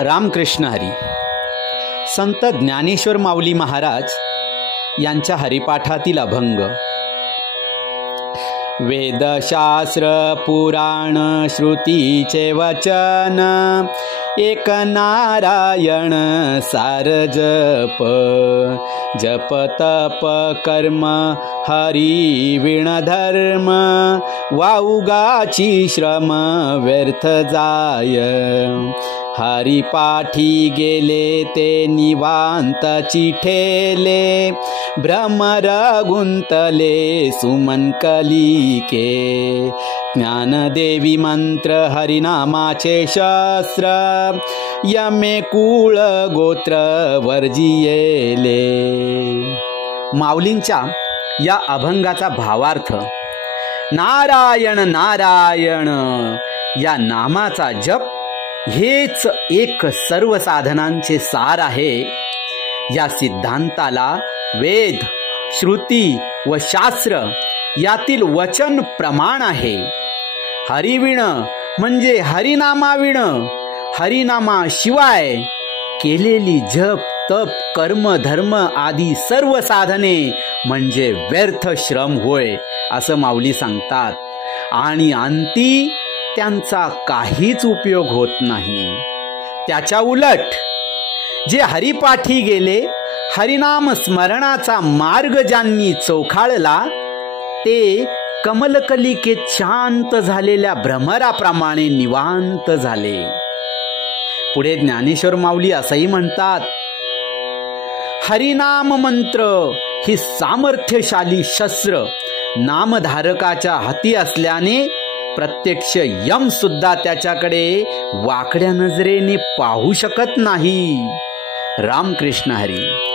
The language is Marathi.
रामकृष्ण हरी. संत ज्ञानेश्वर माऊली महाराज यांच्या हरिपाठातील अभंग. वेदशास्त्र पुराण श्रुतीचे वचन, एक नारायण सार जप. जप तप कर्म हरी विण धर्म, वाउगाची श्रम व्यर्थ जाय. हरिपाठी गेले ते निवांत चिठेले, भ्रमर गुंतले सुमन कलिके. ज्ञानदेवी मंत्र हरिनामाचे शस्त्र, यमे कुळ गोत्र वर्जियेले. माऊलींच्या या अभंगाचा भावार्थ, नारायण नारायण या नामाचा जप हेच एक सर्व साधनांचे सार आहे. या सिद्धांताला वेद, श्रुती व शास्त्र यातील वचन प्रमाण आहे. हरिविण म्हणजे हरिनामाविण, हरिनामाशिवाय केलेली जप तप कर्म धर्म आदी सर्व साधने म्हणजे व्यर्थ श्रम होय असं माऊली सांगतात. आणि अंती त्यांचा काहीच उपयोग होत नाही. त्याच्या उलट जे हरिपाठी गेले, हरिनाम स्मरणाचा मार्ग ज्यांनी चोखाळला, ते कमलकलिकेत शांत झालेल्या भ्रमराप्रमाणे निवांत झाले. पुढे ज्ञानेश्वर माऊली असंही म्हणतात, हरिनाम मंत्र ही सामर्थ्यशाली शस्त्र नामधारकाच्या हाती असल्याने प्रत्यक्ष यम सुद्धा त्याच्याकडे वाकड्या नजरेने पाहू शकत नाही. रामकृष्ण हरी.